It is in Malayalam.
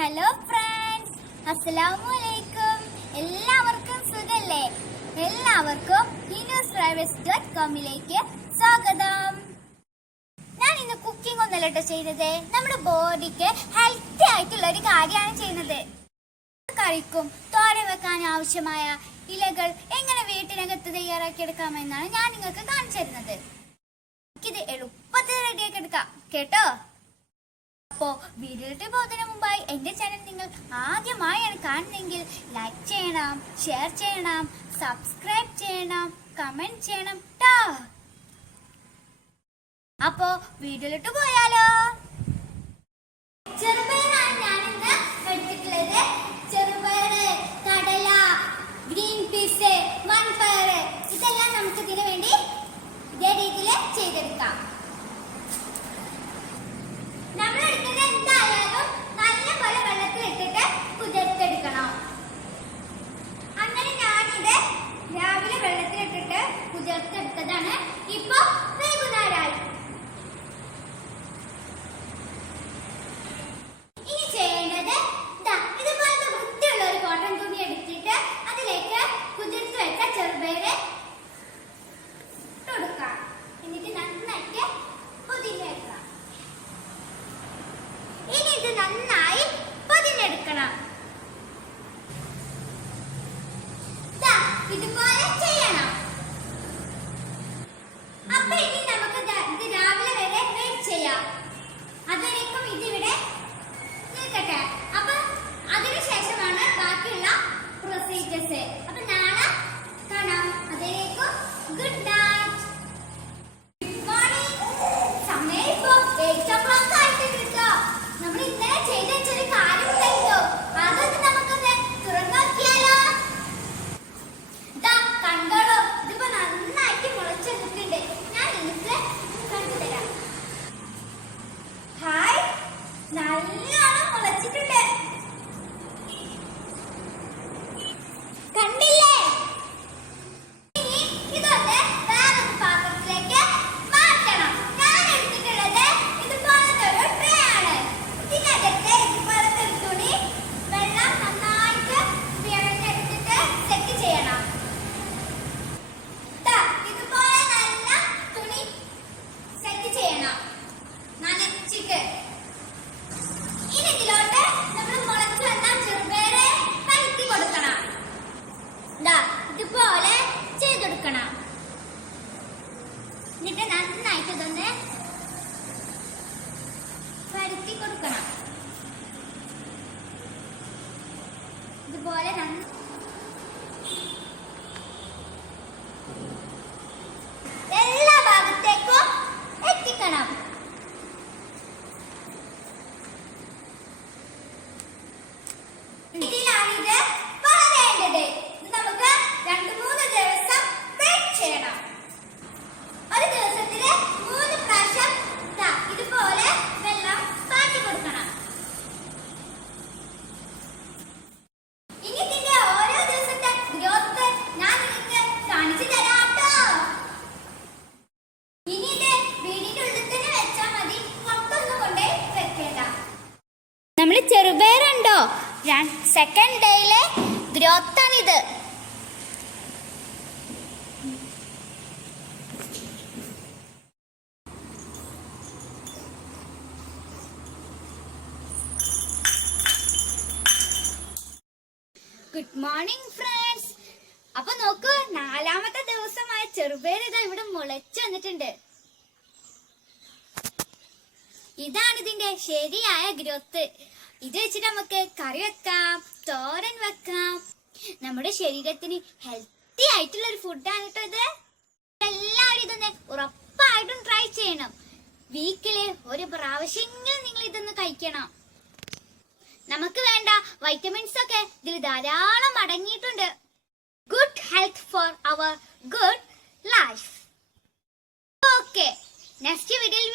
Hello friends, അസ്സലാമുഅലൈക്കും. എല്ലാവർക്കും സുഖല്ലേ? എല്ലാവർക്കും hinusrivals.com-ലേക്ക് സ്വാഗതം. ഞാൻ ഇന്ന് കുക്കിംഗ് ഒന്നല്ല ചെയ്തത്, നമ്മുടെ ബോഡിക്ക് ഹെൽത്തി ആയിട്ടുള്ള ഒരു കാര്യമാണ് ചെയ്യുന്നത്. കറിക്കും തോരൻ വെക്കാൻ ആവശ്യമായ ഇലകൾ എങ്ങനെ വീട്ടിനകത്ത് തയ്യാറാക്കിയെടുക്കാമെന്നാണ് ഞാൻ നിങ്ങൾക്ക് കാണിച്ചു തരുന്നത്. ഇത് എളുപ്പത്തിൽ റെഡിയാക്കി എടുക്കാം കേട്ടോ. അപ്പോ വീഡിയോയിലേക്ക് പോകുന്നതിന് മുമ്പായി എന്റെ ചാനൽ നിങ്ങൾ ആദ്യമായാണ് കാണുന്നതെങ്കിൽ ലൈക്ക് ചെയ്യണം, ഷെയർ ചെയ്യണം, സബ്സ്ക്രൈബ് ചെയ്യണം, കമന്റ് ചെയ്യണം ട്ടോ. അപ്പോ വീഡിയോയിലേക്ക് പോയാലോ. ചെറുപയറാണ് ഞാനിന്ന് എടുത്തിട്ടുള്ളത്. ചെറുപയറ്, കടല, ഗ്രീൻ പീസ്, വൻപയർ, ഇതെല്ലാം നമുക്ക് ഇതിനു വേണ്ടി ഇതേ രീതിയിൽ ചെയ്തെടുക്കാം. നമ്മൾ എടുക്കുന്നത് എന്തായാലും നല്ലപോലെ വെള്ളത്തിലിട്ടിട്ട് കുതിർത്തെടുക്കണം. അങ്ങനെ ഞാനിത് രാവിലെ വെള്ളത്തിലിട്ടിട്ട് കുതിർത്തെടുത്തതാണ്. ഇപ്പൊ വൈകുന്നേരമായി. ഇനി ചെയ്യേണ്ടത് ഇതുപോലത്തെ വൃത്തിയുള്ള ഒരു കോട്ടൺ തുണി എടുത്തിട്ട് അതിലേക്ക് കുതിർത്ത് വെച്ച ചെറുപയറ് കൊടുക്കാം. എന്നിട്ട് നന്നായിട്ട് പൊതിഞ്ഞെടുക്കാം. ഇനി ഇത് നന്നായി പൊതിഞ്ഞെടുക്കണം. ഇതുപോലെ ചെയ്യണം. അപ്പൊ ഇനി നമുക്ക് ഇത് രാവിലെ വരെ വെയിറ്റ് ചെയ്യാം. അതിലേക്കും ഇതിവിടെ നിൽക്കട്ടെ. അപ്പൊ അതിനുശേഷമാണ് ബാക്കിയുള്ള പ്രൊസീജിയേഴ്സ്. അപ്പൊ നാളെ കാണാം. അതിലേക്കും ഗുഡ് നൈറ്റ്. Good morning. സമയം ഇപ്പോ 8 o'clock ആയിട്ടുണ്ട്. നമ്മൾ ഇന്നലെ ചെയ്ത ചെറിയ കാര്യം ഉണ്ടല്ലോ, അതൊന്ന് നമുക്കൊന്ന് തുറന്നു നോക്കിയാലോ. കണ്ടോളൂ, ഇതിപ്പോ നന്നായിട്ട് മുളച്ചെടുത്തിട്ടുണ്ട്. ഞാൻ നിങ്ങൾക്ക് കണ്ടു തരാം. ഹായ്, നല്ലോണം മുളച്ചിട്ടുണ്ട്. കണ്ടില്ലേ? ഇനി ഇതൊന്ന് വേറൊരു പാത്രത്തിലേക്ക് മാറ്റണം. ഞാൻ എടുത്തിട്ടുള്ളത് ഇതുപോലത്തെ ഒരു ട്രേ ആണ്. ഇതിനകത്ത് ഇതുപോലത്തെ ഒരു തുണി വെള്ളം നന്നായിട്ട് പിഴഞ്ഞെടുത്തിട്ട് സെറ്റ് ചെയ്യണം. ഇതുപോലെ നല്ല തുണി സെറ്റ് ചെയ്യണം നനച്ചിട്ട്. ഇനി ഇതിലോട്ട് നമ്മൾ മുളച്ചു വന്ന ചെറുപയറ് പരത്തി കൊടുക്കണം. ഇതുപോലെ ചെയ്തെടുക്കണം. എന്നിട്ട് നന്നായിട്ട് ഇതൊന്ന് പരത്തി കൊടുക്കണം. ഇതുപോലെ എല്ലാ ഭാഗത്തേക്കും എത്തിക്കണം. ഇതിലാണിത് വളരേണ്ടത്. ഇത് നമുക്ക് 2-3 ദിവസം വെയിറ്റ് ചെയ്യണം. ഒരു ദിവസത്തില് 3 പ്രാവശ്യം ഇതുപോലെ വെള്ളം പാറ്റി കൊടുക്കണം. ഇനി ഇതിന്റെ ഓരോ ദിവസത്തെ ഗ്രോത്ത് ഞാൻ നിങ്ങൾക്ക് കാണിച്ചു തരാട്ടോ. ഇനി ഇത് വീടിന്റെ ഉള്ളിൽ തന്നെ വെച്ചാൽ മതി, പുറത്തൊന്നും കൊണ്ടേ വെക്കേണ്ട. നമ്മൾ ചെറുപയറുണ്ടോ, സെക്കൻഡ് ഡേയിലെ ഗ്രോത്ത് ആണിത്. Good morning friends. അപ്പൊ നോക്കൂ, 4ാമത്തെ ദിവസമായ ചെറുപയർ ഇതാ ഇവിടെ മുളച്ചു വന്നിട്ടുണ്ട്. ഇതാണ് ഇതിന്റെ ശരിയായ ഗ്രോത്ത്. ഇത് വെച്ചിട്ട് നമുക്ക് കറി വെക്കാം, തോരൻ വെക്കാം. നമ്മുടെ ശരീരത്തിന് ഹെൽത്തി ആയിട്ടുള്ള ഒരു ഫുഡാണ് കേട്ടോ ഇത്. എല്ലാവരും ഇതൊന്ന് ഉറപ്പായിട്ടും ട്രൈ ചെയ്യണം. വീക്കില് ഒരു പ്രാവശ്യമെങ്കിലും നിങ്ങൾ ഇതൊന്ന് കഴിക്കണം. നമുക്ക് വേണ്ട വൈറ്റമിൻസ് ഒക്കെ ഇതിൽ ധാരാളം അടങ്ങിയിട്ടുണ്ട്. Good health for our good life. Okay, next വീഡിയോയിൽ